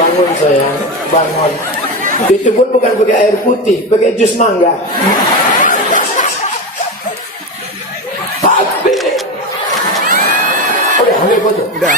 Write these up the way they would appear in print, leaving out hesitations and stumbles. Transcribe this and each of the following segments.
bangun sayang, bangun. Itu pun bukan pakai air putih, pakai jus mangga. Takbir. Udah, boleh foto. Udah.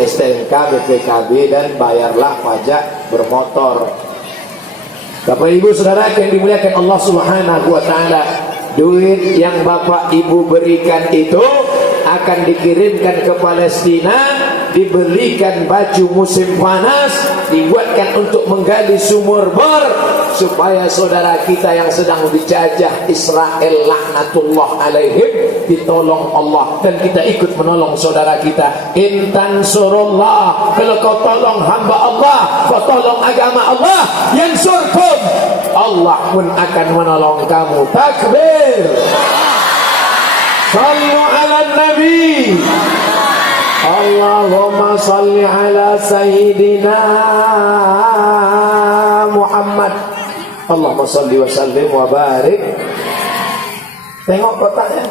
STNK, BPKB, dan bayarlah pajak bermotor. Bapak Ibu Saudara yang dimuliakan Allah Subhanahu wa taala, duit yang Bapak Ibu berikan itu akan dikirimkan ke Palestina, dibelikan baju musim panas, dibuatkan untuk menggali sumur bor supaya saudara kita yang sedang dijajah Israel laknatullah alaihim ditolong Allah, dan kita ikut menolong saudara kita. Intan surullah, kalau kau tolong hamba Allah, kau tolong agama Allah, yang surkum, Allah pun akan menolong kamu. Takbir. Sallu ala nabi. Allahumma salli ala sayyidina Muhammad. Allahumma salli wa sallim wa barik. Tengok kotaknya.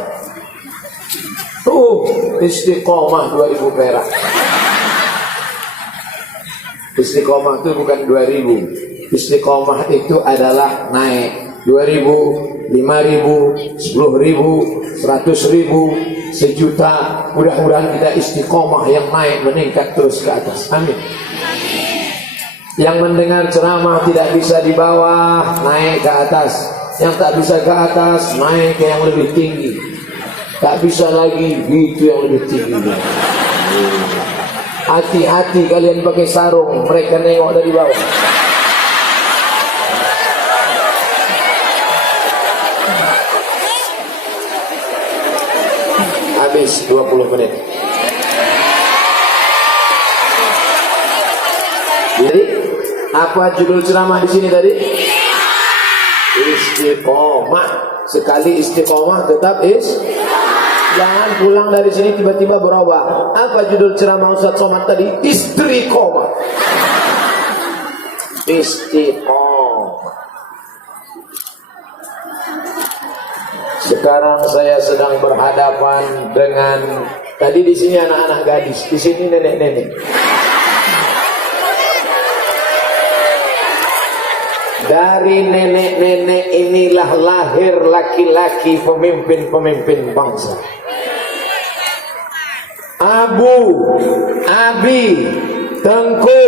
Tuh, Istiqomah 2000 perak. Istiqomah itu bukan 2000. Istiqomah itu adalah naik 2000, 5000, 10.000, 100.000, sejuta. Mudah-mudahan kita istiqomah yang naik, meningkat terus ke atas. Amin. Yang mendengar ceramah tidak bisa di bawah, naik ke atas. Yang tak bisa ke atas, naik ke yang lebih tinggi. Tak bisa lagi, itu yang lebih tinggi. Hati-hati kalian pakai sarung, mereka nengok dari bawah. Habis 20 menit. Jadi apa judul ceramah di sini tadi? Istiqomah. Sekali istiqomah tetap jangan pulang dari sini tiba-tiba berubah. Apa judul ceramah Ustaz Somad tadi? Istiqomah. Istiqomah. Sekarang saya sedang berhadapan dengan, tadi di sini anak-anak gadis, di sini nenek-nenek. Dari nenek-nenek inilah lahir laki-laki pemimpin-pemimpin bangsa. Abu, Abi, Tengku,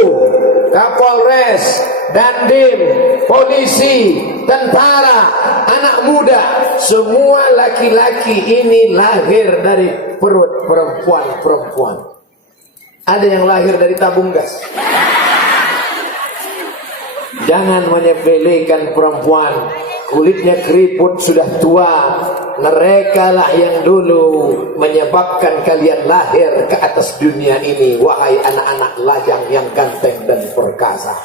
Kapolres, Dandim, polisi, tentara, anak muda, semua laki-laki ini lahir dari perut perempuan-perempuan. Ada yang lahir dari tabung gas. Jangan menyepelekan perempuan, kulitnya keriput sudah tua. Mereka lah yang dulu menyebabkan kalian lahir ke atas dunia ini. Wahai anak-anak lajang yang ganteng dan perkasa.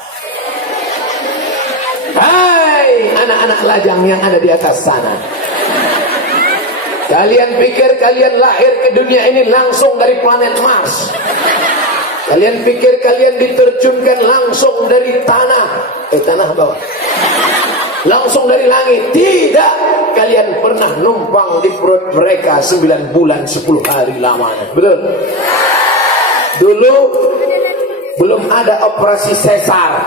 Hai anak-anak lajang yang ada di atas sana. Kalian pikir kalian lahir ke dunia ini langsung dari planet Mars? Kalian pikir kalian diterjunkan langsung dari tanah bawah, langsung dari langit? Tidak. Kalian pernah numpang di perut mereka 9 bulan 10 hari lamanya. Betul? Dulu belum ada operasi sesar,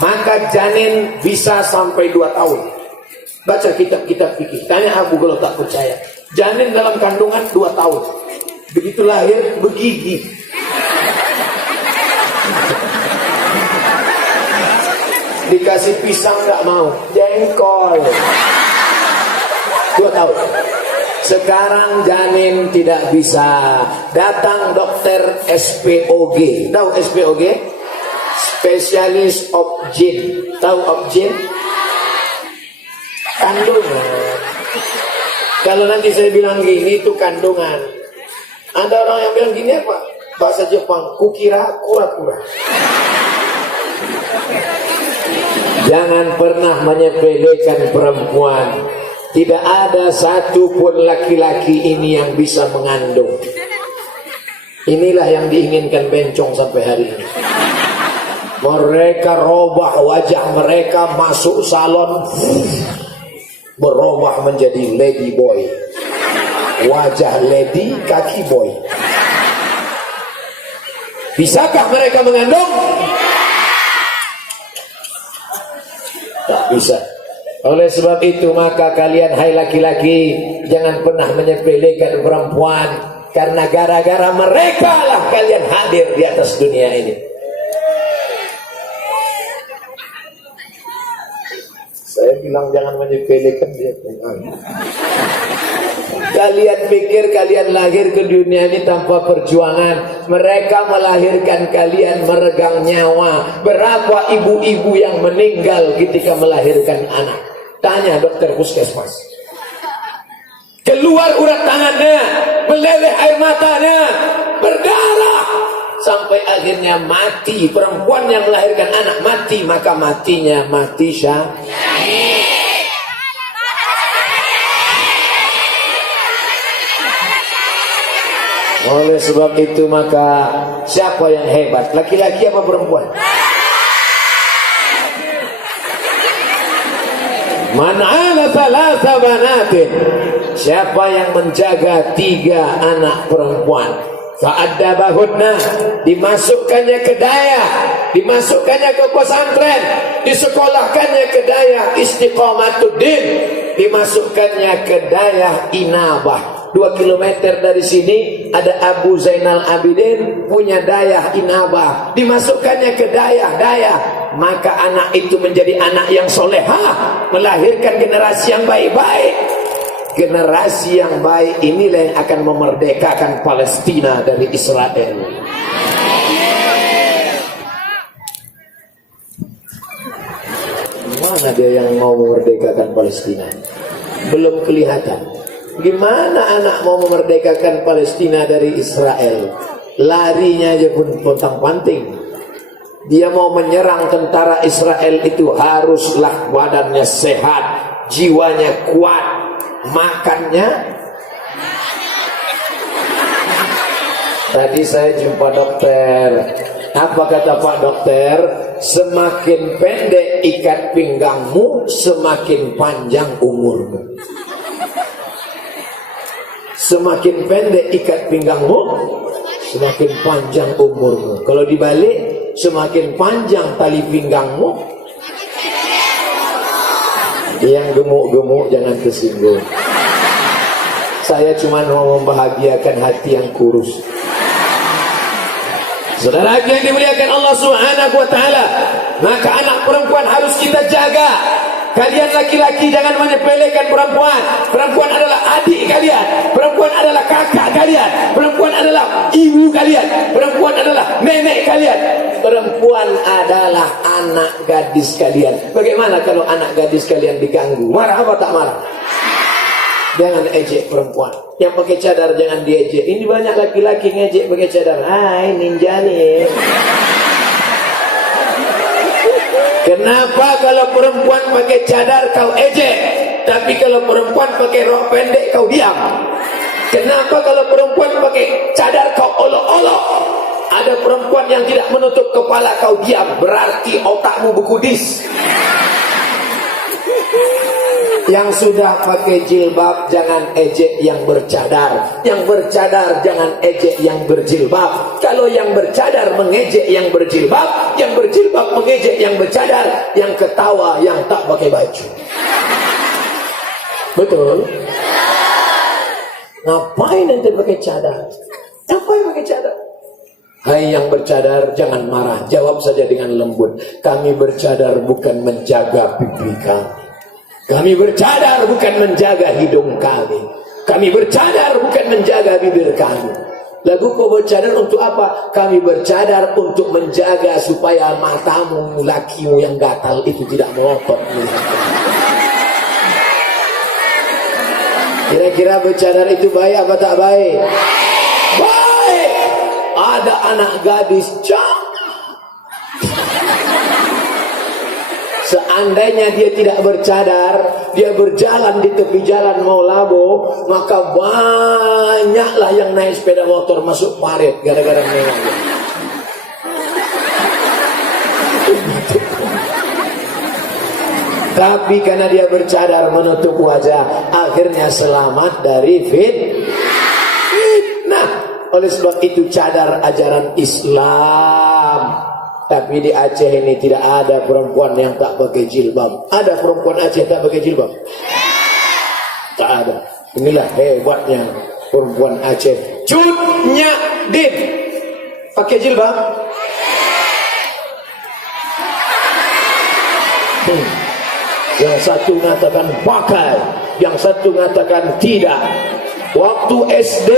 maka janin bisa sampai 2 tahun. Baca kitab-kitab fikih. Tanya Abu kalau tak percaya. Janin dalam kandungan 2 tahun. Begitu lahir begigih. Dikasih pisang nggak mau, jengkol. 2 tahun. Sekarang janin tidak bisa. Datang dokter SPOG. Tahu SPOG? Spesialis Obgyn. Tahu Obgyn? Kandungan. Kalau nanti saya bilang gini itu kandungan. Ada orang yang bilang gini apa? Bahasa Jepang, kukira kura-kura. Jangan pernah menyepelekan perempuan. Tidak ada satupun laki-laki ini yang bisa mengandung. Inilah yang diinginkan bencong sampai hari ini. Mereka robah wajah mereka, masuk salon, berubah menjadi lady boy. Wajah lady, kaki boy. Bisakah mereka mengandung? Tak bisa. Oleh sebab itu maka kalian hai laki-laki jangan pernah menyepelekan perempuan, karena gara-gara mereka lah kalian hadir di atas dunia ini. Saya bilang jangan menyepelekan dia. Kalian pikir kalian lahir ke dunia ini tanpa perjuangan. Mereka melahirkan kalian meregang nyawa. Berapa ibu-ibu yang meninggal ketika melahirkan anak? Tanya dokter puskesmas. Keluar urat tangannya, meleleh air matanya, berdarah, sampai akhirnya mati. Perempuan yang melahirkan anak mati, maka matinya mati syahid. Oleh sebab itu maka siapa yang hebat, laki-laki apa perempuan? Man 'ala thalatha banatin, siapa yang menjaga 3 anak perempuan, fa'addabahunna, dimasukkannya ke daya, dimasukkannya ke pesantren, disekolahkannya ke daya istiqamatuddin, dimasukkannya ke daya inabah. 2 kilometer dari sini ada Abu Zainal Abidin punya daya inabah, dimasukkannya ke daya, maka anak itu menjadi anak yang solehah, melahirkan generasi yang baik-baik. Generasi yang baik inilah yang akan memerdekakan Palestina dari Israel. Mana dia yang mau memerdekakan Palestina? Belum kelihatan. Gimana anak mau memerdekakan Palestina dari Israel? Larinya aja pun pontang-panting. Dia mau menyerang tentara Israel itu haruslah badannya sehat, jiwanya kuat, makannya. Tadi saya jumpa dokter. Apa kata Pak Dokter? Semakin pendek ikat pinggangmu, semakin panjang umurmu. Semakin pendek ikat pinggangmu, semakin panjang umurmu. Kalau dibalik, semakin panjang tali pinggangmu, yang gemuk-gemuk jangan tersinggung. Saya cuma mau membahagiakan hati yang kurus. Saudara yang dimuliakan Allah Subhanahu wa taala, maka anak perempuan harus kita jaga. Kalian laki-laki jangan menyepelekan perempuan. Perempuan adalah adik kalian, perempuan adalah kakak kalian, perempuan adalah ibu kalian, perempuan adalah nenek kalian, perempuan adalah anak gadis kalian. Bagaimana kalau anak gadis kalian diganggu? Marah apa tak marah? Jangan ejek perempuan. Yang pakai cadar jangan diejek. Ini banyak laki-laki ngejek pakai cadar. Hai ninja nih. Kenapa kalau perempuan pakai cadar kau ejek, tapi kalau perempuan pakai rok pendek kau diam? Kenapa kalau perempuan pakai cadar kau olok-olok? Ada perempuan yang tidak menutup kepala kau diam, berarti otakmu bekudis. Yang sudah pakai jilbab jangan ejek yang bercadar, yang bercadar jangan ejek yang berjilbab. Kalau yang bercadar mengejek yang berjilbab, yang berjilbab mengejek yang bercadar, yang ketawa yang tak pakai baju. Betul? Ngapain nanti pakai cadar? Ngapain pakai cadar? Hai yang bercadar, jangan marah, jawab saja dengan lembut. Kami bercadar bukan menjaga pipi kami. Kami bercadar bukan menjaga hidung kami. Kami bercadar bukan menjaga bibir kami. Lagu kau bercadar untuk apa? Kami bercadar untuk menjaga supaya matamu, lakimu yang gatal itu tidak melotot. Kira-kira bercadar itu baik apa tak baik? Baik. Ada anak gadis seandainya dia tidak bercadar, dia berjalan di tepi jalan mau labo, maka banyaklah yang naik sepeda motor masuk parit gara-gara mereka. Tapi karena dia bercadar menutup wajah, akhirnya selamat dari fitnah. Oleh sebab itu cadar ajaran Islam. Tapi di Aceh ini tidak ada perempuan yang tak pakai jilbab. Ada perempuan Aceh tak pakai jilbab? Tak ada. Inilah hebatnya perempuan Aceh. Cut Nyak Din pakai jilbab? Yang satu mengatakan pakai, yang satu mengatakan tidak. Waktu SD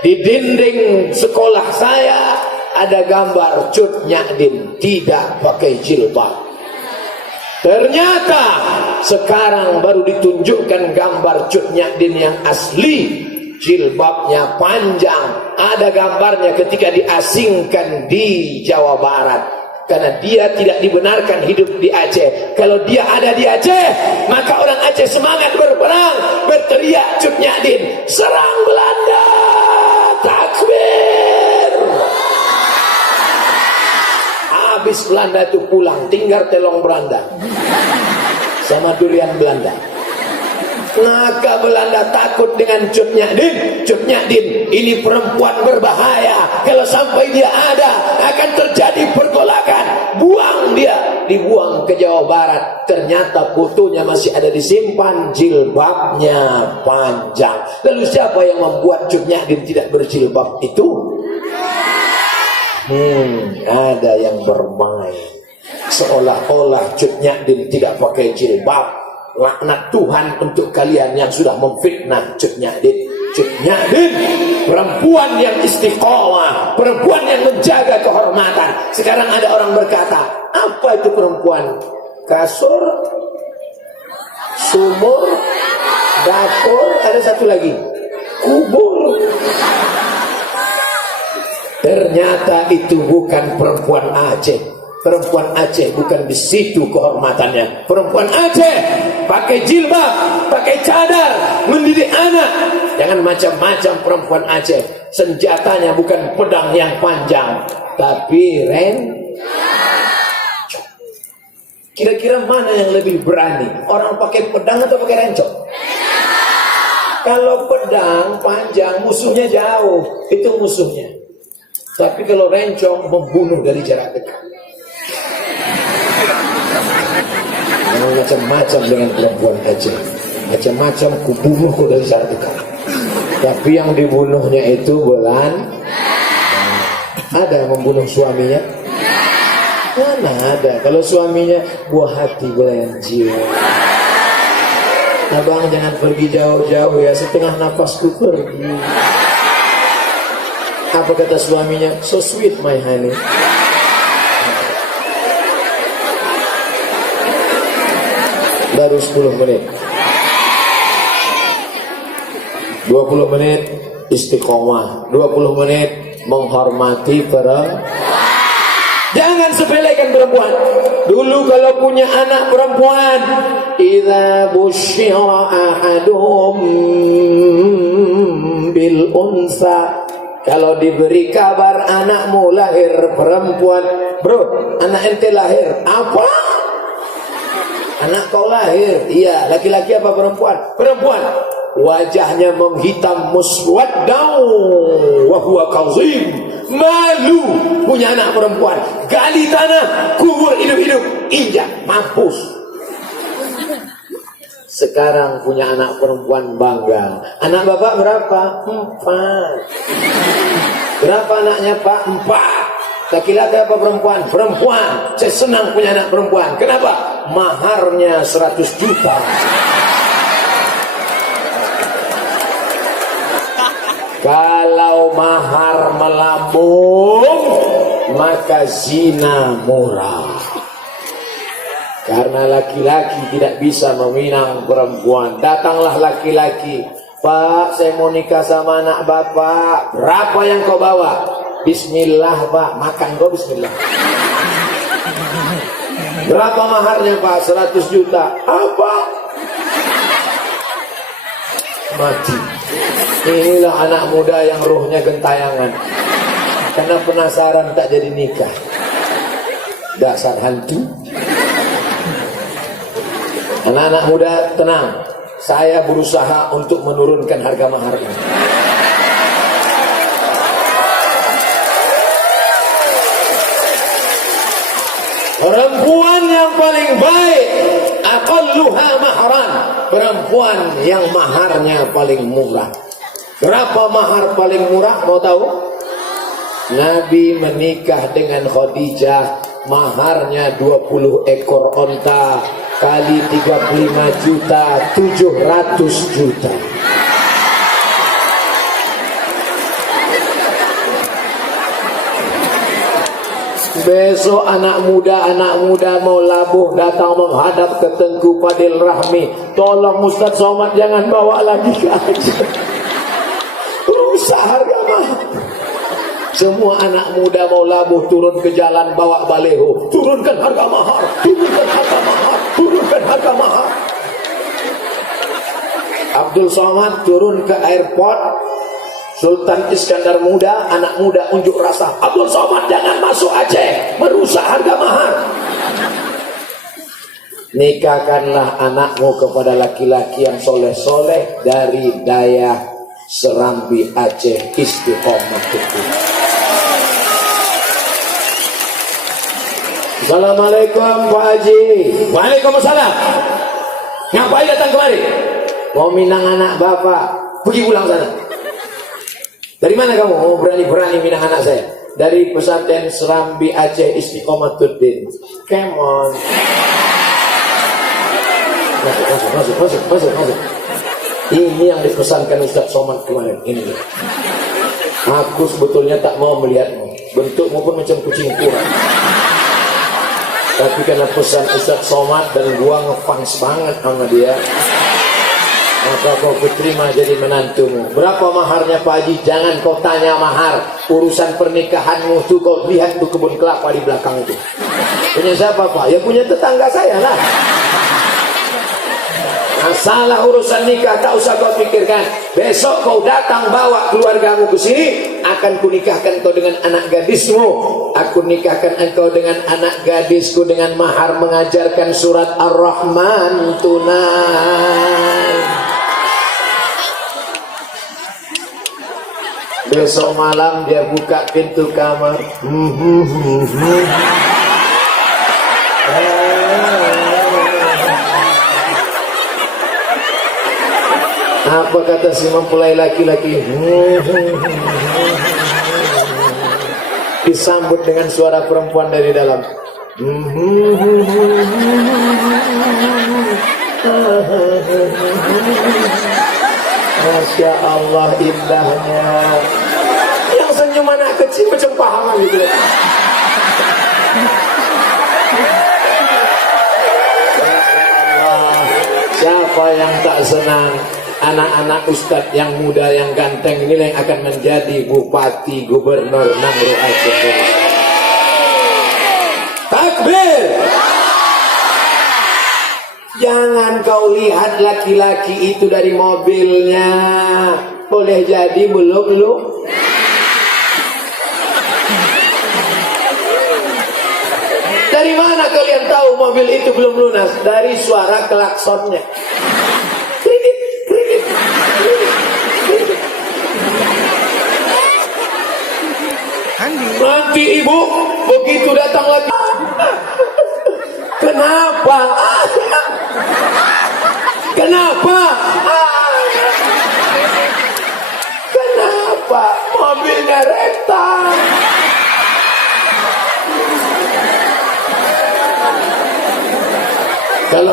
di dinding sekolah saya ada gambar Cut Nyak Din tidak pakai jilbab. Ternyata sekarang baru ditunjukkan gambar Cut Nyak Din yang asli, jilbabnya panjang. Ada gambarnya ketika diasingkan di Jawa Barat, karena dia tidak dibenarkan hidup di Aceh. Kalau dia ada di Aceh, maka orang Aceh semangat berperang, berteriak Cut Nyak Din, serang Belanda, takbir. Habis Belanda itu pulang, tinggal telong Belanda sama durian Belanda. Maka Belanda takut dengan Cut Nyak Din. Cut Nyak Din ini perempuan berbahaya, kalau sampai dia ada akan terjadi pergolakan. Buang dia, dibuang ke Jawa Barat. Ternyata fotonya masih ada disimpan, jilbabnya panjang. Lalu siapa yang membuat Cut Nyak Din tidak berjilbab itu? Ada yang bermain seolah-olah Cut Nyak Din tidak pakai jilbab. Laknat Tuhan untuk kalian yang sudah memfitnah Cut Nyak Din. Cut Nyak Din perempuan yang istiqomah, perempuan yang menjaga kehormatan. Sekarang ada orang berkata, apa itu perempuan? Kasur, sumur, dapur, ada satu lagi, kubur. Ternyata itu bukan perempuan Aceh. Perempuan Aceh bukan di situ kehormatannya. Perempuan Aceh pakai jilbab, pakai cadar, mendidik anak. Jangan macam-macam perempuan Aceh. Senjatanya bukan pedang yang panjang, tapi rencong. Kira-kira mana yang lebih berani? Orang pakai pedang atau pakai rencong? Kalau pedang panjang, musuhnya jauh, itu musuhnya. Tapi kalau rencong, membunuh dari jarak dekat. Macam-macam dengan perempuan Aceh, macam-macam kubunuh kok dari jarak dekat. Tapi yang dibunuhnya itu Belanda. Ada yang membunuh suaminya? Mana ada. Kalau suaminya buah hati belayan jiwa. Abang jangan pergi jauh-jauh ya, setengah nafasku pergi. Apa kata suaminya? So sweet my honey. Baru 10 menit 20 menit istiqomah, 20 menit menghormati perempuan. Jangan sepelekan perempuan. Dulu kalau punya anak perempuan, idza busyira ahaduhum bil unsa, kalau diberi kabar anakmu lahir perempuan, bro, anak ente lahir apa? Anak kau lahir, iya, laki-laki apa perempuan? Perempuan. Wajahnya menghitam, muswaddau wa huwa kazim. Malu punya anak perempuan. Gali tanah, kubur hidup-hidup, injak, mampus. Sekarang punya anak perempuan bangga. Anak bapak berapa? 4. Berapa anaknya Pak? 4. Laki-laki apa perempuan? Perempuan. Saya senang punya anak perempuan. Kenapa? Maharnya 100 juta. Kalau mahar melambung, maka zina murah. Karena laki-laki tidak bisa meminang perempuan. Datanglah laki-laki, Pak, saya mau nikah sama anak bapak. Berapa yang kau bawa? Bismillah Pak. Makan kau bismillah. Berapa maharnya Pak? 100 juta. Apa? Mati. Inilah anak muda yang rohnya gentayangan. Karena penasaran tak jadi nikah. Dasar hantu. Anak-anak muda tenang. Saya berusaha untuk menurunkan harga maharnya. Perempuan yang paling baik, aqalluha mahran, perempuan yang maharnya paling murah. Berapa mahar paling murah? Mau tahu? Nabi menikah dengan Khadijah, maharnya 20 ekor onta kali 35 juta, 700 juta. Besok anak muda mau labuh datang menghadap ke Tengku Fadil Rahmi, tolong Ustaz Somad jangan bawa lagi ke Aceh. Rusak harga mahal. Semua anak muda mau labuh turun ke jalan bawa baleho, turunkan harga mahar, turunkan harga mahar, turunkan harga mahar. Abdul Somad turun ke airport, Sultan Iskandar muda, anak muda unjuk rasa, Abdul Somad jangan masuk Aceh, merusak harga mahar. Nikahkanlah anakmu kepada laki-laki yang soleh-soleh dari Daya Serambi Aceh, Istiqomah itu. Assalamualaikum Pak Haji. Waalaikumsalam. Ngapain datang kemari? Mau minang anak bapak. Pergi pulang sana. Dari mana kamu? Oh, berani-berani minang anak saya. Dari pesantren Serambi Aceh, Istiqomatuddin. Come on. Masuk. Ini yang dipesankan Ustaz Somad kemarin. Ini. Aku sebetulnya tak mau melihatmu. Bentukmu pun macam kucing kurang. Tapi karena pesan Ustaz Somad dan gua ngefans banget sama dia, maka kau terima jadi menantumu. Berapa maharnya Pak Haji? Jangan kau tanya mahar. Urusan pernikahanmu tuh kau lihat tuh kebun kelapa di belakang itu. Punya siapa Pak? Ya punya tetangga saya lah. Masalah urusan nikah tak usah kau pikirkan. Besok kau datang bawa keluargamu ke sini, akan kunikahkan kau dengan anak gadismu. Aku nikahkan engkau dengan anak gadisku dengan mahar mengajarkan surat Ar-Rahman tunai. Besok malam dia buka pintu kamar. Apa kata si mempelai laki-laki? Disambut dengan suara perempuan dari dalam. Masya Allah indahnya. Yang senyum anak kecil macam paham gitu. Allah, siapa yang tak senang? Anak-anak ustadz yang muda yang ganteng ini yang akan menjadi bupati gubernur Nangro Aceh. Takbir. Jangan kau lihat laki-laki itu dari mobilnya. Boleh jadi belum lu. Dari mana kalian tahu mobil itu belum lunas? Dari suara klaksonnya. Nanti ibu begitu datang lagi. Kenapa? Kenapa? Kenapa? Mobilnya retak.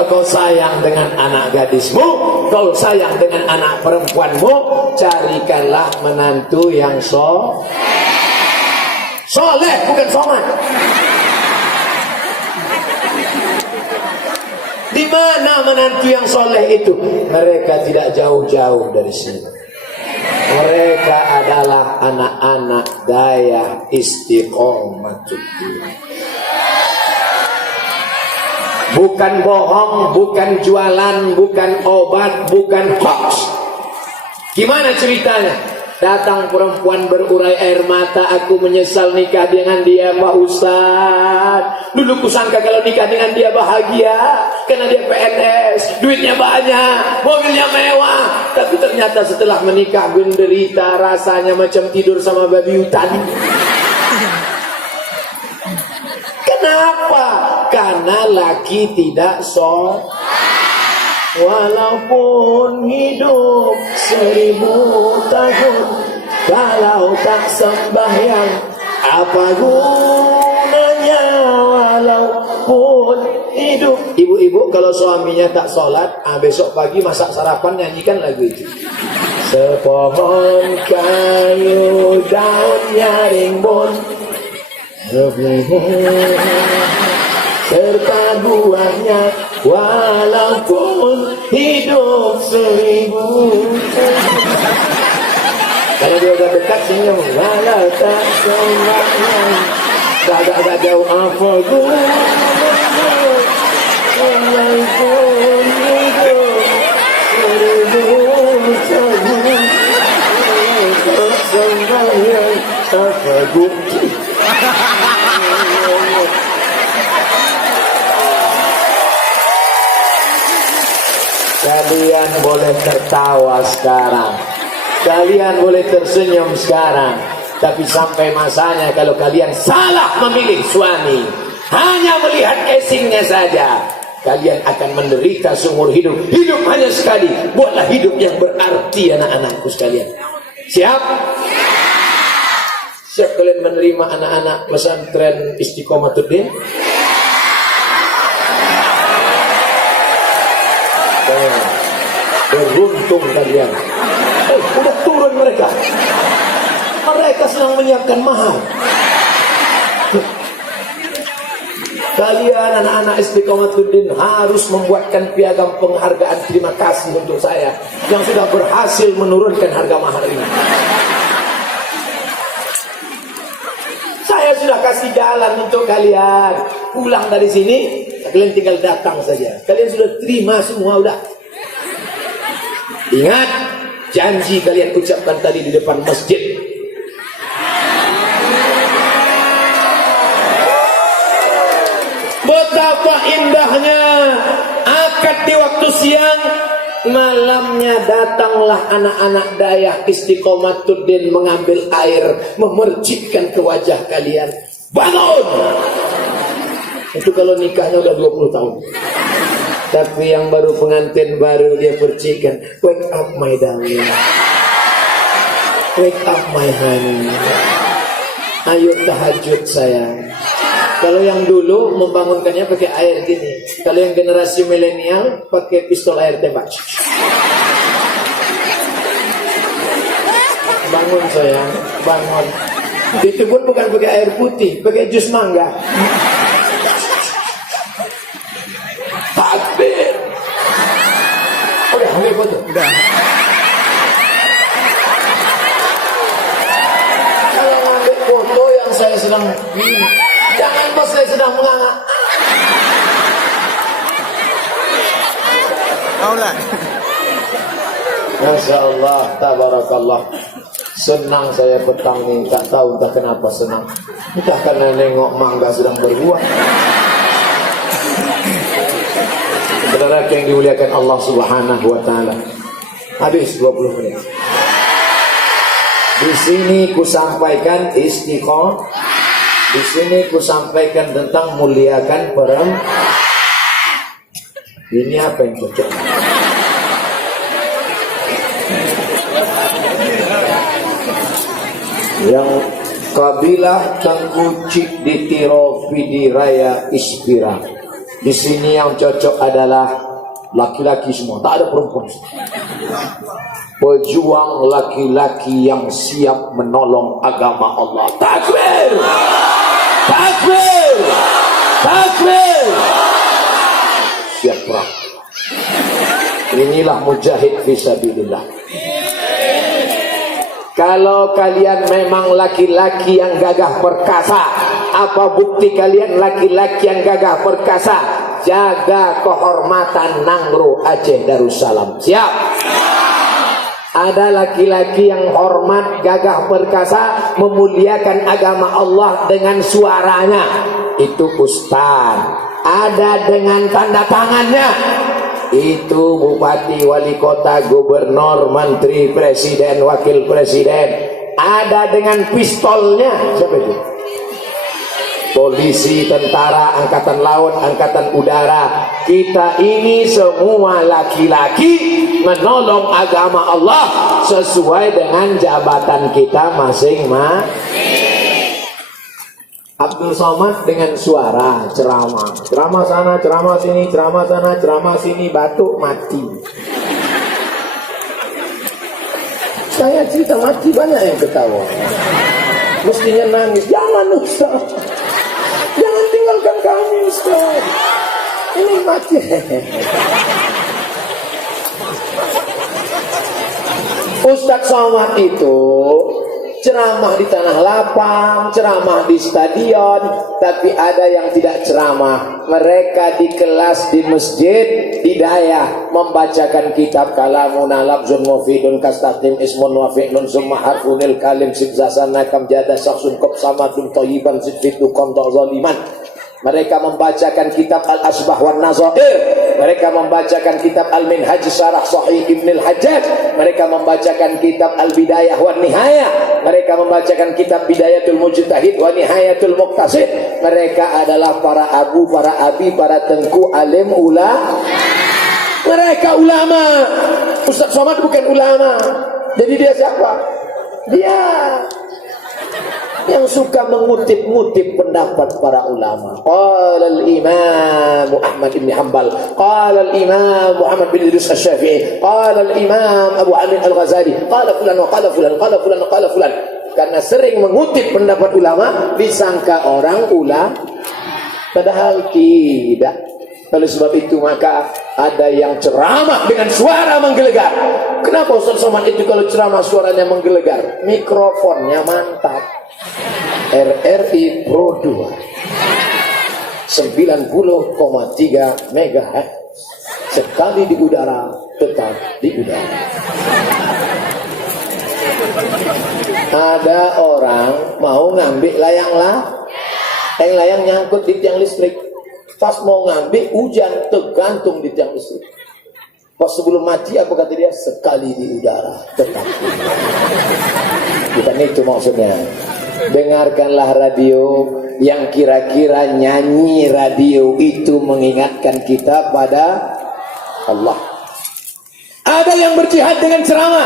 Kalau kau sayang dengan anak gadismu, kau sayang dengan anak perempuanmu, carikanlah menantu yang soleh, bukan somat. Di mana menantu yang soleh itu? Mereka tidak jauh-jauh dari sini. Mereka adalah anak-anak daya istiqomatuddin. Bukan bohong, bukan jualan, bukan obat, bukan hoax. Gimana ceritanya? Datang perempuan berurai air mata, aku menyesal nikah dengan dia Pak Ustaz. Dulu kusangka kalau nikah dengan dia bahagia, karena dia PNS, duitnya banyak, mobilnya mewah. Tapi ternyata setelah menikah menderita, rasanya macam tidur sama babi hutan. Kenapa? Karena laki tidak walaupun hidup 1000 tahun, kalau tak sembahyang, apa gunanya walaupun hidup. Ibu-ibu kalau suaminya tak sholat, besok pagi masak sarapan nyanyikan lagu itu. Sepohon kayu daunnya rimbun, serta buahnya walaupun hidup 1000 tahun. Kalau dia udah dekat senyum, walau tak sembahyang, agak jauh apa gunanya walaupun hidup 1000 tahun, tak sembahyang, apa gunanya. Kalian boleh tertawa sekarang, kalian boleh tersenyum sekarang, tapi sampai masanya kalau kalian salah memilih suami, hanya melihat casingnya saja, kalian akan menderita seumur hidup. Hidup hanya sekali, buatlah hidup yang berarti anak-anakku sekalian. Siap? Siap kalian menerima anak-anak pesantren Istiqomatuddin? Beruntung kalian. Udah turun mereka. Mereka sedang menyiapkan mahal. Kalian anak-anak Istiqomatuddin harus membuatkan piagam penghargaan terima kasih untuk saya yang sudah berhasil menurunkan harga mahar ini. Saya sudah kasih jalan untuk kalian. Pulang dari sini, kalian tinggal datang saja. Kalian sudah terima semua, udah. Ingat, janji kalian ucapkan tadi di depan masjid. Betapa indahnya akad di waktu siang, malamnya datanglah anak-anak daya Istiqomatuddin mengambil air, memercikkan ke wajah kalian. Bangun! Itu kalau nikahnya udah 20 tahun. Tapi yang baru pengantin baru dia percikan, wake up my darling, wake up my honey, ayo tahajud sayang. Kalau yang dulu membangunkannya pakai air gini, kalau yang generasi milenial pakai pistol air tembak. Bangun sayang, bangun. Itu pun bukan pakai air putih, pakai jus mangga. Takbir. Udah ambil foto. Udah. Kalau ngambil foto yang saya sedang jangan pas saya sedang menganga. Allah. Masya Allah, tabarakallah. Senang saya petang ini, tak tahu entah kenapa senang. Entah karena nengok mangga sedang berbuah. Saudara yang dimuliakan Allah Subhanahu wa taala. Habis 20 menit. Di sini ku sampaikan istiqomah. Di sini ku sampaikan tentang muliakan perempuan. Ini apa yang cocok? Yang kabilah Tengku Cik di Tiro Pidi Raya Ispira. Di sini yang cocok adalah laki-laki semua, tak ada perempuan. Pejuang laki-laki yang siap menolong agama Allah. Takbir! Takbir! Takbir! Siap perang. Inilah mujahid fisabilillah. Kalau kalian memang laki-laki yang gagah perkasa, apa bukti kalian laki-laki yang gagah perkasa? Jaga kehormatan Nangro Aceh Darussalam. Siap? Ada laki-laki yang hormat, gagah perkasa, memuliakan agama Allah dengan suaranya. Itu ustaz. Ada dengan tanda tangannya. Itu bupati, wali kota, gubernur, menteri, presiden, wakil presiden. Ada dengan pistolnya. Siapa itu? Polisi, tentara, angkatan laut, angkatan udara. Kita ini semua laki-laki menolong agama Allah sesuai dengan jabatan kita masing-masing. Abdul Somad dengan suara ceramah, ceramah sana, ceramah sini, ceramah sana, ceramah sini, batuk mati. Saya cerita mati banyak yang ketawa. Mestinya nangis. Jangan Ustaz, jangan tinggalkan kami Ustaz. Ini mati. Ustaz Somad itu ceramah di tanah lapang, ceramah di stadion, tapi ada yang tidak ceramah. Mereka di kelas di masjid hidayah membacakan kitab kalamun lafzun mufidun kastatim ismun wafi'lun summa harfunil kalim sibzasana kam jada syaksun kop samadun toyiban sidfitu kontok zoliman. Mereka membacakan kitab Al-Asbah wan Nazair. Mereka membacakan kitab Al-Minhaj Syarah Sahih Ibn Al-Hajjaj. Mereka membacakan kitab Al-Bidayah wan Nihayah. Mereka membacakan kitab Bidayatul Mujtahid wa Nihayatul Muqtasid. Mereka adalah para abu, para abi, para tengku, alim, ulama. Mereka ulama. Ustaz Somad bukan ulama. Jadi dia siapa? Dia yang suka mengutip-ngutip pendapat para ulama. Qala al-Imam Ahmad bin Hanbal, qala al-Imam Muhammad bin Idris Asy-Syafi'i, qala al-Imam Abu Amin Al-Ghazali, qala fulan wa qala fulan, qala fulan wa qala fulan. Karena sering mengutip pendapat ulama disangka orang ulama, padahal tidak. Oleh sebab itu maka ada yang ceramah dengan suara menggelegar. Kenapa Ustaz Somad itu kalau ceramah suaranya menggelegar? Mikrofonnya mantap. RRI Pro 2 90,3 MHz. Sekali di udara tetap di udara. Ada orang mau ngambil layang nyangkut di tiang listrik. Pas mau ngambil hujan tergantung di tiang listrik. Pas sebelum mati apa kata dia? Sekali di udara tetap. Bukan itu maksudnya. Dengarkanlah radio yang kira-kira nyanyi radio itu mengingatkan kita pada Allah. Ada yang berjihad dengan ceramah,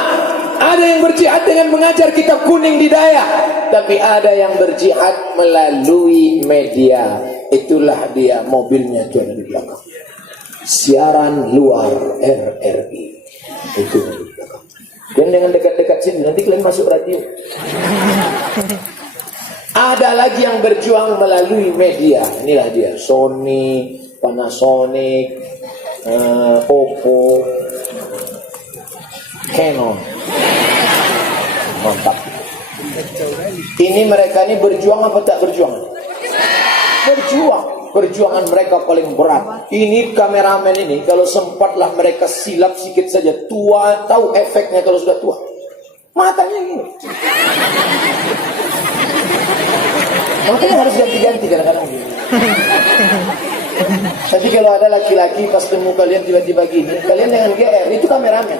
ada yang berjihad dengan mengajar kitab kuning di Dayak, tapi ada yang berjihad melalui media. Itulah dia, mobilnya itu ada di belakang. Siaran luar RRI. Itu di belakang. Dan dengan dekat-dekat sini nanti kalian masuk radio. Ada lagi yang berjuang melalui media. Inilah dia, Sony, Panasonic, Oppo, Canon. Mantap. Ini mereka ini berjuang apa tak berjuang? Berjuang. Perjuangan mereka paling berat. Ini kameramen ini kalau sempatlah mereka silap sedikit saja, tua, tahu efeknya kalau sudah tua. Matanya gini. Makanya harus ganti-ganti kadang-kadang. Tapi kalau ada laki-laki pas temu kalian tiba-tiba gini, kalian jangan GR, itu kameramen.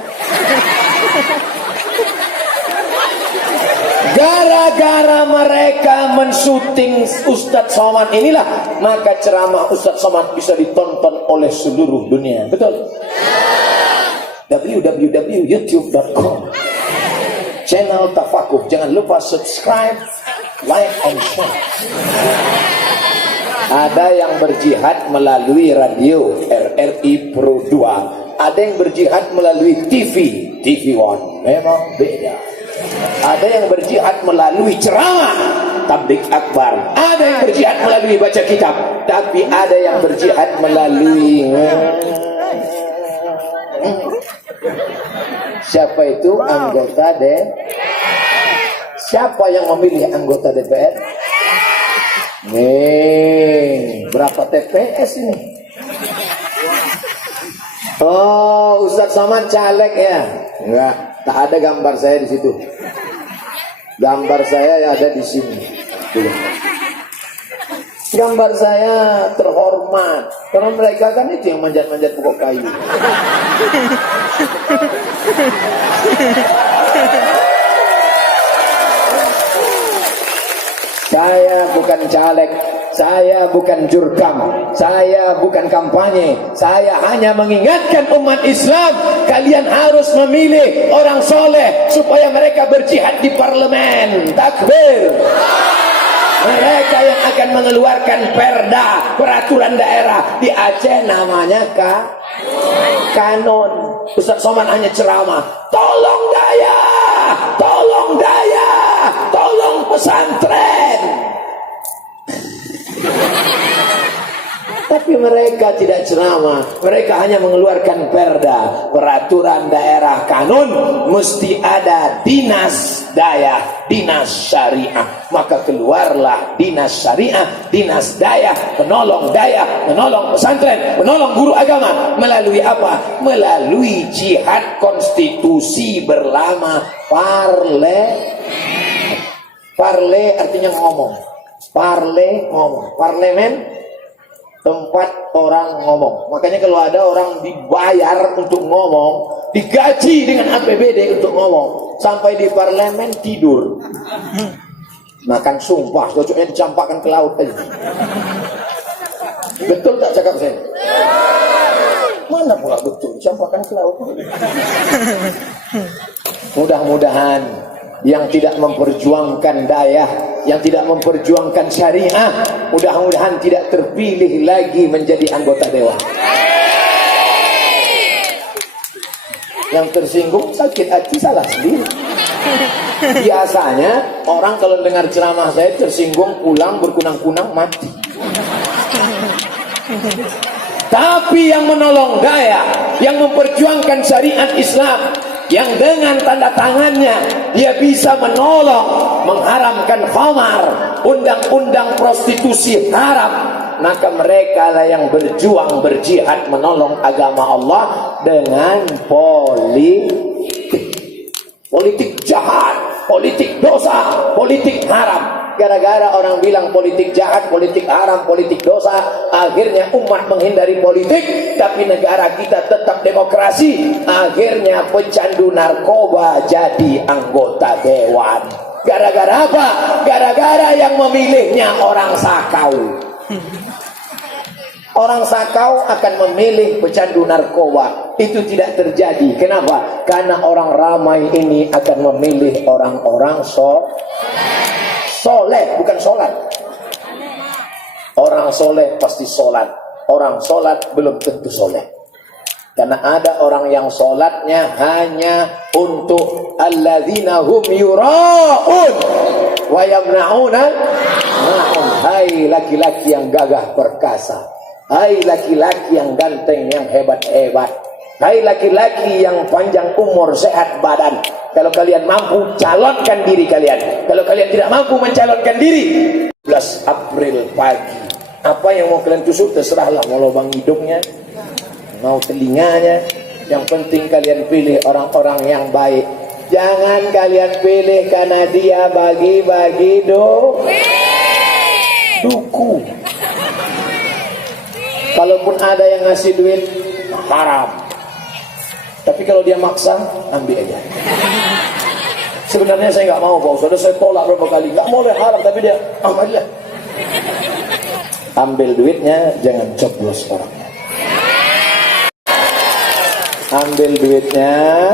Gara-gara mereka mensyuting Ustaz Somad inilah, maka ceramah Ustaz Somad bisa ditonton oleh seluruh dunia. Betul? www.youtube.com Channel Tafakuh. Jangan lupa subscribe, like, and share. Ada yang berjihad melalui radio RRI Pro 2, ada yang berjihad melalui TV One, memang beda. Ada yang berjihad melalui ceramah tabligh akbar, ada yang berjihad melalui baca kitab, tapi ada yang berjihad melalui siapa itu? Anggota Siapa yang memilih anggota DPR? Nih, berapa TPS ini? Oh, Ustadz Somad caleg ya? Enggak, tak ada gambar saya di situ. Gambar saya ya ada di sini. Gambar saya terhormat, karena mereka kan itu yang manjat-manjat pokok kayu. Saya bukan caleg, saya bukan jurkam, saya bukan kampanye. Saya hanya mengingatkan umat Islam, kalian harus memilih orang soleh supaya mereka berjihad di parlemen. Takbir. Mereka yang akan mengeluarkan perda, peraturan daerah. Di Aceh namanya kanon. Ustaz Somad hanya ceramah, tolong daya, tolong daya, tolong pesantren. Tapi mereka tidak ceramah, mereka hanya mengeluarkan perda, peraturan daerah, kanun. Mesti ada dinas daya, dinas syariah. Maka keluarlah dinas syariah, dinas daya, menolong pesantren, menolong guru agama. Melalui apa? Melalui jihad konstitusi berlama parle. Parle artinya ngomong. Parle ngomong. Parlemen tempat orang ngomong. Makanya kalau ada orang dibayar untuk ngomong, digaji dengan APBD untuk ngomong, sampai di parlemen tidur, makan sumpah, cocoknya dicampakkan ke laut aja. Betul tak cakap saya? Mana pula betul, dicampakkan ke laut. Mudah-mudahan yang tidak memperjuangkan daya, yang tidak memperjuangkan syariah, mudah-mudahan tidak terpilih lagi menjadi anggota dewan. Yang tersinggung sakit hati salah sendiri. Biasanya orang kalau dengar ceramah saya tersinggung, pulang berkunang-kunang, mati. Tapi yang menolong daya, yang memperjuangkan syariat Islam, yang dengan tanda tangannya dia bisa menolong mengharamkan khamar, undang-undang prostitusi haram, maka mereka lah yang berjuang, berjihad menolong agama Allah dengan politik jahat, politik dosa, politik haram. Gara-gara orang bilang politik jahat, politik haram, politik dosa, akhirnya umat menghindari politik, tapi negara kita tetap demokrasi. Akhirnya pecandu narkoba jadi anggota dewan. Gara-gara apa? Gara-gara yang memilihnya orang sakau. Orang sakau akan memilih pecandu narkoba. Itu tidak terjadi. Kenapa? Karena orang ramai ini akan memilih orang-orang soleh, bukan sholat. Orang soleh pasti sholat. Orang sholat belum tentu soleh. Karena ada orang yang sholatnya hanya untuk alladzina hum yura'un wa yamna'una ma'un. Hai laki-laki yang gagah perkasa, hai laki-laki yang ganteng, yang hebat-hebat, hai laki-laki yang panjang umur, sehat badan. Kalau kalian mampu, calonkan diri kalian. Kalau kalian tidak mampu mencalonkan diri, 11 April pagi, apa yang mau kalian tusuk terserahlah. Mau lubang hidungnya, mau telinganya, yang penting kalian pilih orang-orang yang baik. Jangan kalian pilih karena dia bagi-bagi duku. Kalaupun ada yang ngasih duit, haram. Tapi kalau dia maksa, ambil aja. Sebenarnya saya nggak mau, Pak Ustaz. Saya tolak berapa kali, nggak boleh haram, tapi dia ambil. Ambil duitnya, jangan coblos orangnya. Ambil duitnya,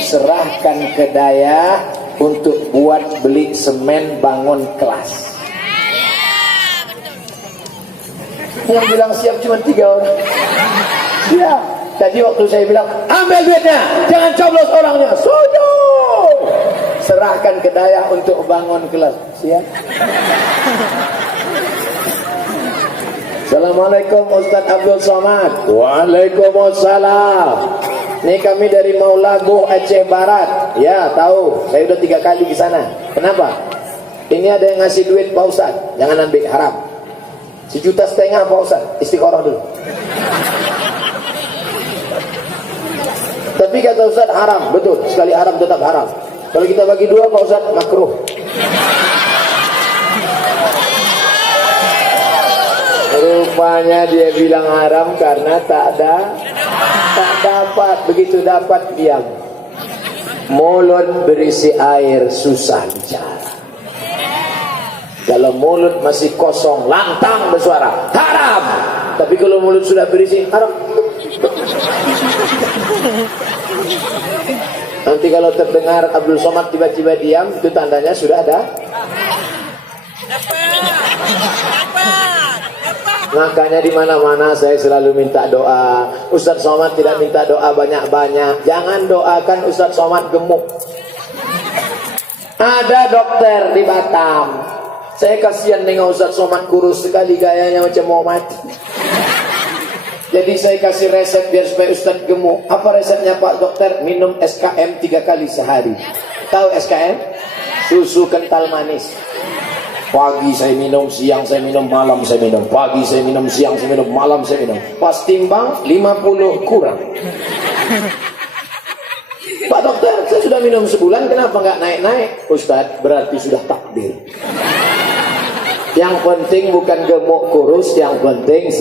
serahkan ke daya untuk buat beli semen bangun kelas. Yang bilang siap cuma 3 orang. Ya, jadi waktu saya bilang ambil duitnya, jangan coblos orangnya. Sudah, serahkan ke daya untuk bangun kelas. Siap. Assalamualaikum Ustaz Abdul Somad. Waalaikumsalam. Ini kami dari Maulabu Aceh Barat. Ya tahu, saya udah 3 kali ke sana. Kenapa? Ini ada yang ngasih duit Pak Ustaz, jangan ambil, haram. 1,5 juta Pak Ustaz, istiqoroh dulu. Tapi kata Ustaz haram, betul. Sekali haram tetap haram. Kalau kita bagi 2 Pak Ustaz, makruh. Rupanya dia bilang haram karena tak dapat. Begitu dapat diam. Mulut berisi air susah bicara. Kalau mulut masih kosong, lantang bersuara, haram. Tapi kalau mulut sudah berisi, haram. Nanti kalau terdengar Abdul Somad tiba-tiba diam, itu tandanya sudah ada. Makanya di mana-mana saya selalu minta doa. Ustaz Somad tidak minta doa banyak-banyak. Jangan doakan Ustaz Somad gemuk. Ada dokter di Batam. Saya kasihan dengan Ustaz Somad kurus sekali, gayanya macam mau mati. Jadi saya kasih resep biar supaya Ustaz gemuk. Apa resepnya Pak Dokter? Minum SKM 3 kali sehari. Tahu SKM? Susu kental manis. Pagi saya minum, siang saya minum, malam saya minum. Pagi saya minum, siang saya minum, malam saya minum. Pas timbang 50 kurang. Pak Dokter, saya sudah minum sebulan, kenapa nggak naik-naik? Ustaz, berarti sudah takdir. Yang penting bukan gemuk kurus, yang penting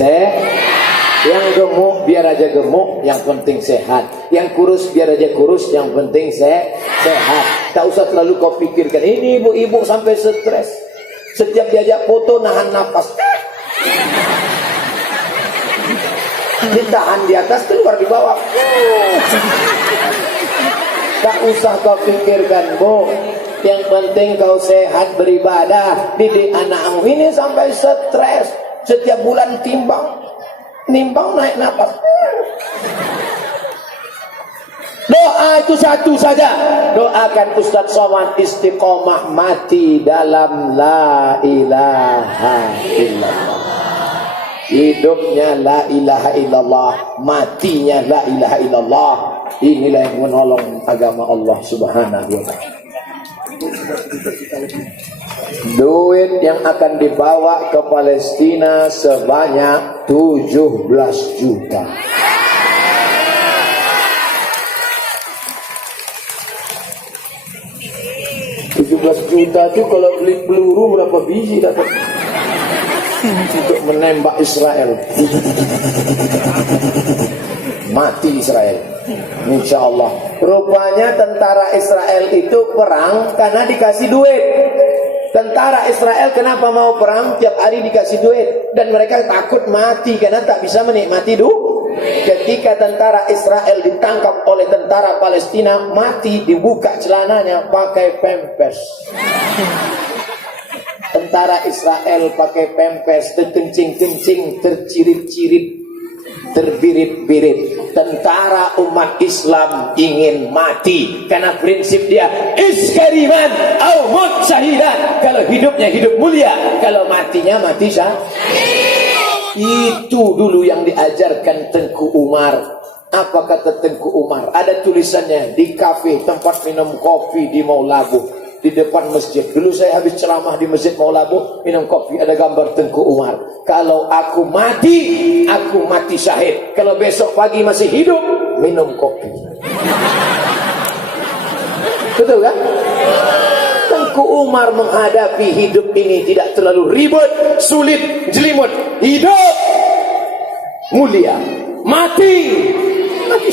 yang gemuk biar aja gemuk, yang penting sehat. Yang kurus biar aja kurus, yang penting sehat. Tak usah terlalu kau pikirkan. Ini ibu-ibu sampai stres. Setiap diajak foto nahan nafas. Ditahan di atas, keluar di bawah. Tak usah kau pikirkan, Bu. Yang penting kau sehat beribadah. Didik anakmu. Ini sampai stres. Setiap bulan timbang naik nafas. Doa itu satu saja. Doakan Ustaz Somad istiqomah mati dalam la ilaha illallah. Hidupnya la ilaha illallah, matinya la ilaha illallah. Inilah yang menolong agama Allah Subhanahu wa ta'ala. Duit yang akan dibawa ke Palestina sebanyak 17 juta. Juta itu kalau beli peluru berapa biji dapat untuk menembak Israel. Mati Israel, insya Allah. Rupanya tentara Israel itu perang karena dikasih duit. Tentara Israel kenapa mau perang? Tiap hari dikasih duit. Dan mereka takut mati karena tak bisa menikmati duit. Ketika tentara Israel ditangkap oleh tentara Palestina, mati, dibuka celananya pakai pempes. Tentara Israel pakai pempes, terkencing-kencing, tercirit-cirit, terbirit-birit. Tentara umat Islam ingin mati karena prinsip dia iskariman au mut syahidan. Kalau hidupnya hidup mulia, kalau matinya mati syahid. Itu dulu yang diajarkan Tengku Umar. Apa kata Tengku Umar? Ada tulisannya di kafe tempat minum kopi di Maulabu, di depan masjid. Dulu saya habis ceramah di masjid Maulabu, minum kopi, ada gambar Tengku Umar. Kalau aku mati syahid. Kalau besok pagi masih hidup, minum kopi. Betul kan? Tengku Umar menghadapi hidup ini tidak terlalu ribet, sulit, jelimut. Hidup mulia, mati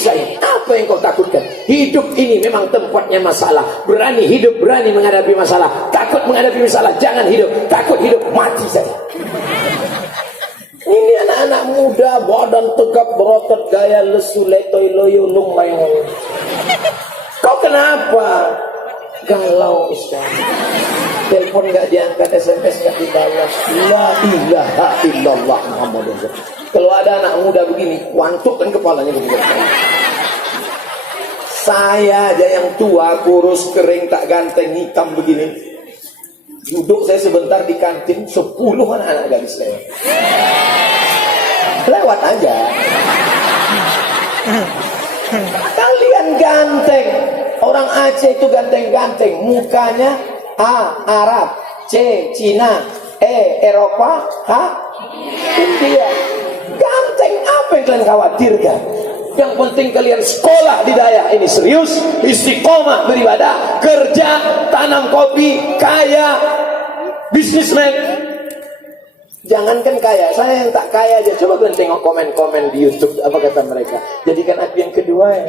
syahid. Apa yang kau takutkan? Hidup ini memang tempatnya masalah. Berani hidup, berani menghadapi masalah. Takut menghadapi masalah, jangan hidup. Takut hidup, mati saja. Ini anak-anak muda, badan tegap berotot, gaya lesu, letoy, loyo, lung, layong. Kau kenapa? Galau Ustaz. telepon nggak diangkat, SMS nggak dibalas. La ilaha illallah Muhammad Rasulullah. Kalau ada anak muda begini, wantukkan kepalanya begini. Saya aja yang tua, kurus, kering, tak ganteng, hitam begini. Duduk saya sebentar di kantin, 10 anak-anak gadis saya. Lewat aja. Kalian ganteng. Orang Aceh itu ganteng-ganteng. Mukanya A. Arab, C. Cina, E. Eropa, H. India. Ganteng, apa yang kalian khawatirkan? Yang penting kalian sekolah di Dayak ini serius, istiqomah beribadah, kerja, tanam kopi, kaya, bisnismen. Jangankan kaya, saya yang tak kaya aja. Coba kalian tengok komen-komen di YouTube, apa kata mereka? Jadikan aku yang kedua ya.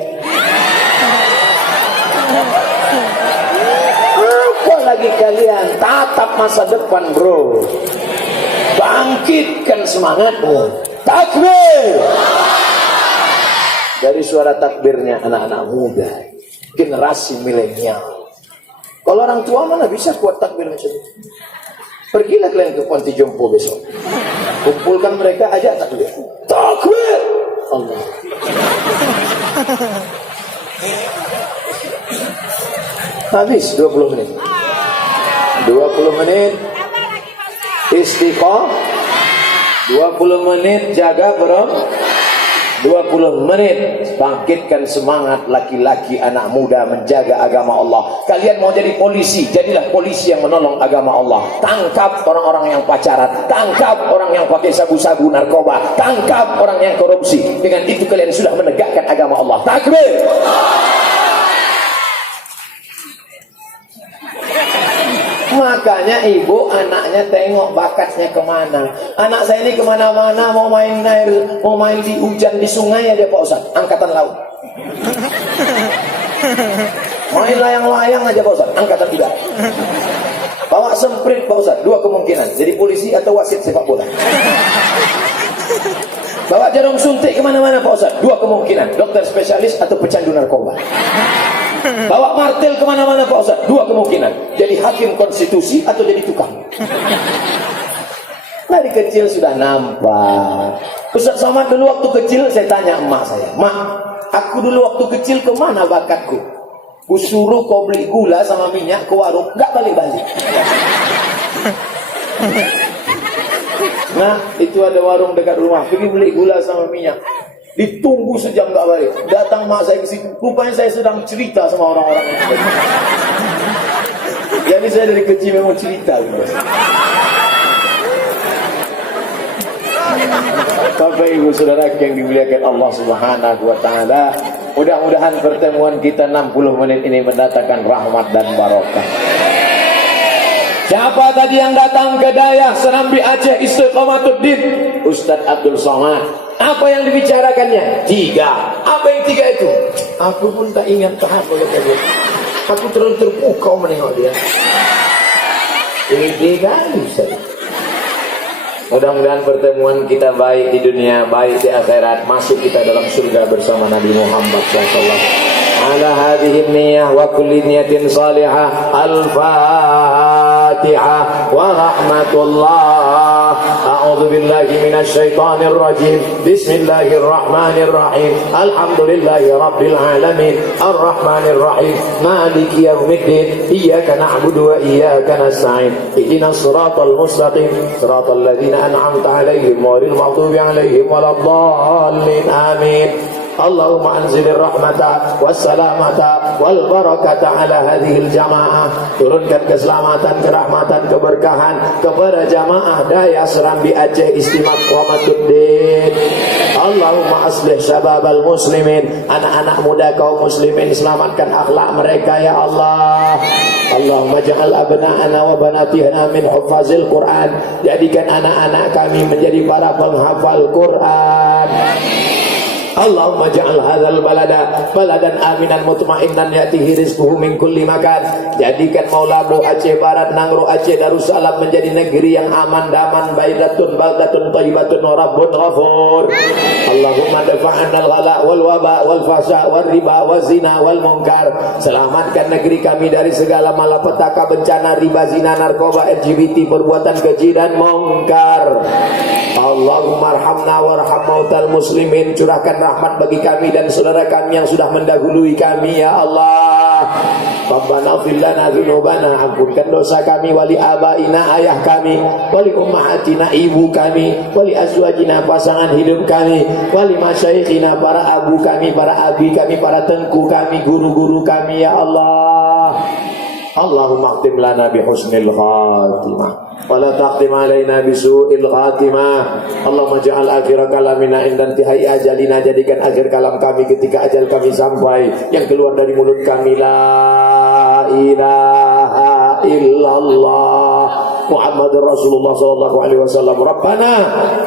Apa lagi kalian? Tatap masa depan, bro. Bangkitkan semangatmu. Takbir. Dari suara takbirnya anak-anak muda, generasi milenial. Kalau orang tua mana bisa kuat takbir macam itu? Pergilah kalian ke Ponti Jompo besok. Kumpulkan mereka, ajak takbir. Takbir. Allah. Habis 20 menit. 20 menit istiqomah. 20 menit jaga bro. 20 menit bangkitkan semangat laki-laki anak muda menjaga agama Allah. Kalian mau jadi polisi, jadilah polisi yang menolong agama Allah. Tangkap orang-orang yang pacaran, tangkap orang yang pakai sabu-sabu narkoba, tangkap orang yang korupsi. Dengan itu kalian sudah menegakkan agama Allah. Takbir. Makanya ibu anaknya tengok bakatnya kemana. Anak saya ini kemana-mana mau main air, mau main di hujan di sungai aja Pak Ustaz, angkatan laut. Main layang-layang aja Pak Ustaz, angkatan udara. Bawa semprit Pak Ustaz, 2 kemungkinan, jadi polisi atau wasit sepak bola. Bawa jarum suntik kemana-mana Pak Ustaz, 2 kemungkinan, dokter spesialis atau pecandu narkoba. Bawa martil kemana-mana Pak Ustaz, 2 kemungkinan, jadi hakim konstitusi atau jadi tukang. Dari kecil sudah nampak. Ustaz Somad dulu waktu kecil saya tanya emak saya, "Mak, aku dulu waktu kecil kemana bakatku? Kusuruh kau beli gula sama minyak ke warung, gak balik-balik." Nah, itu ada warung dekat rumah, pergi beli gula sama minyak. Ditunggu sejam gak balik. Datang mak saya ke situ, rupanya saya sedang cerita sama orang-orang. Jadi saya dari kecil memang cerita gitu. Bapak ibu saudara yang dimuliakan Allah Subhanahu wa taala, mudah-mudahan pertemuan kita 60 menit ini mendatangkan rahmat dan barokah. Siapa tadi yang datang ke Dayak Serambi Aceh Istiqomatuddin? Ustaz Abdul Somad. Apa yang dibicarakannya? 3. Apa yang 3 itu? Aku pun tak ingat tahap dia. Aku terlalu terpukau menengok dia. Ini kali Ustaz. Mudah-mudahan pertemuan kita baik di dunia, baik di akhirat, masuk kita dalam surga bersama Nabi Muhammad SAW. Ala hadhihi niyyah wa kulli niyatin salihah. Al-Fatihah wa rahmatullah. A'udzu billahi minasy syaithanir rajim. Bismillahirrahmanirrahim. Alhamdulillahi rabbil alamin. Arrahmanir rahim. Maliki yaumiddin. Iyyaka na'budu wa iyyaka nasta'in. Ihdinas siratal mustaqim. Siratal ladzina an'amta 'alaihim ghairil maghdubi 'alaihim waladdallin. Amin. Allahumma anzilir rahmata wassalamata wal barakata ala hadhil jamaah. Turunkan keselamatan, kerahmatan, keberkahan kepada jamaah Dayak Serambi Aceh Istiqomatuddin. Allahumma aslih syababal muslimin, anak-anak muda kaum muslimin, selamatkan akhlak mereka ya Allah. Allahumma ja'al abna'ana wa banatina min huffazil Quran. Jadikan anak-anak kami menjadi para penghafal Quran. Allahumma ja'al hadzal balada baladan aminan mutmainnan ya'tihi rizquhu min kulli makan. Jadikan Maulamu Aceh Barat, Nangro Aceh Darussalam menjadi negeri yang aman, daman, baidatun, baldatun, thayyibatun, wa rabbun ghafur. Allahumma dafa'anna al-ghala wal waba wal fasha wal riba wal zina wal munkar. Selamatkan negeri kami dari segala malapetaka, bencana, riba, zina, narkoba, LGBT, perbuatan keji dan mungkar. Allahumma arhamna warham mautal muslimin. Curahkan rahmat bagi kami dan saudara kami yang sudah mendahului kami ya Allah. Rabbana ighfir lana dzunubana, ampunkan dosa kami, wali abaina, ayah kami, wali ummahatina, ibu kami, wali azwajina, pasangan hidup kami, wali masyaikhina, para abu kami, para abi kami, para tengku kami, guru-guru kami ya Allah. Allahumma khtim lana bihusnil khatimah wa la taqtim alaina bisu'il khatimah. Allahumma ja'al akhir kalamina inda intihai ajalina. Jadikan akhir kalam kami ketika ajal kami sampai, yang keluar dari mulut kami la ilaha illallah Muhammadur Rasulullah sallallahu alaihi wasallam. Rabbana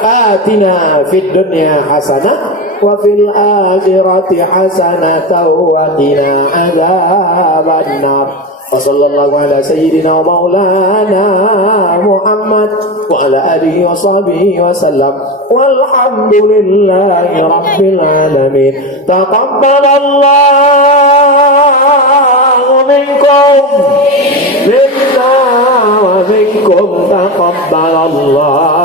atina fid dunya hasanah wa fil akhirati hasanatan wa qina adzabannar. Wa sallallahu ala sayyidina wa maulana Muhammad wa ala alihi wa sahbihi wa sallam. Walhamdulillahi rabbil alamin. Taqabbalallahu minkum minna wa minkum taqabbalallah.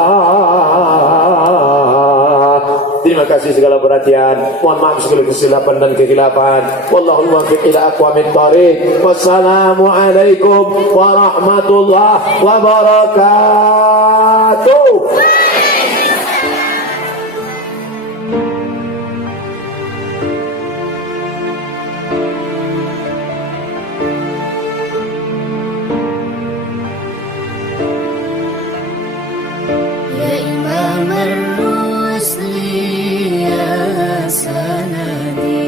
Terima kasih segala perhatian. Mohon maaf segala kesilapan dan kekhilafan. Wallahu muwaffiq ila aqwamit thoriq. Wassalamu alaikum warahmatullahi wabarakatuh. Ya Imam Rusli ya sanadi,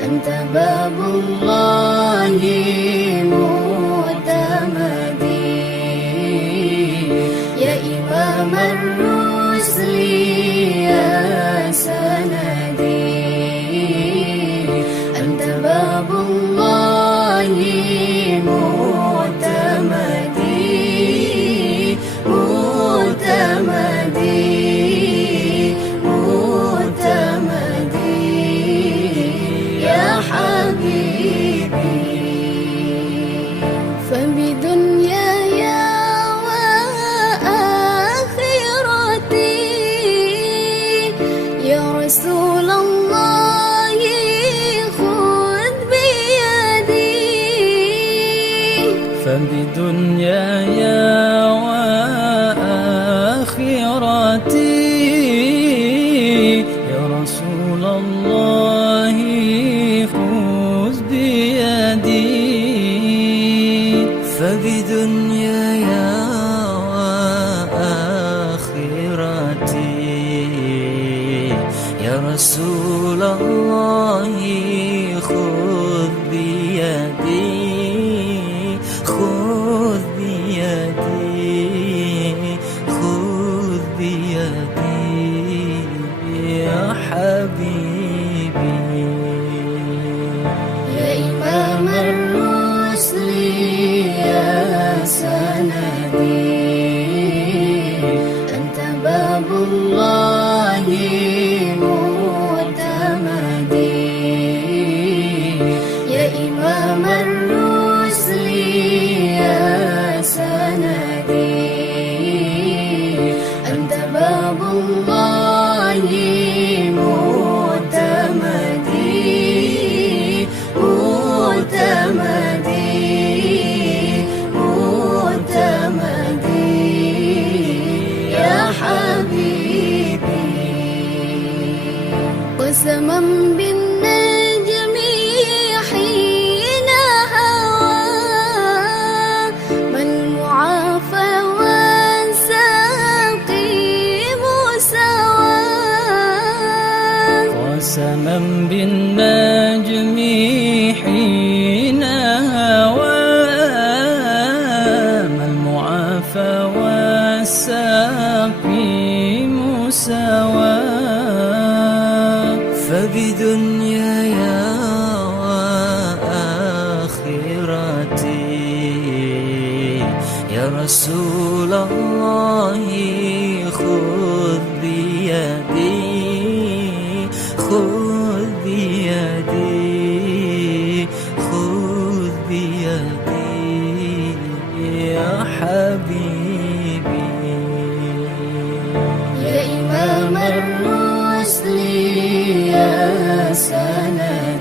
anta babullahi mu'tamadi. Ya Imam Rusli ya sanadi, anta babullahi mu'tamadi. فبدنياي وآخرتي يا رسول الله خذ بيدي. فبدنياي وآخرتي يا رسول الله خذ بيدي. خذ بيدي خذ بيدي يا حبيبي. يا إمام الرسل يا سندي، أنت باب الله معتمدي. يا إمام الرسل يا سندي، أنت باب الله معتمدي. معتمدي يا حبيبي. قسما بالنجم حين هوى من معافى والسقيم سوى. قسما بالنجم حين هوى ما المعافى والسقيم سوى. رسول الله خذ بيدي خذ بيدي خذ بيدي يا حبيبي يا إمام الرسل يا سند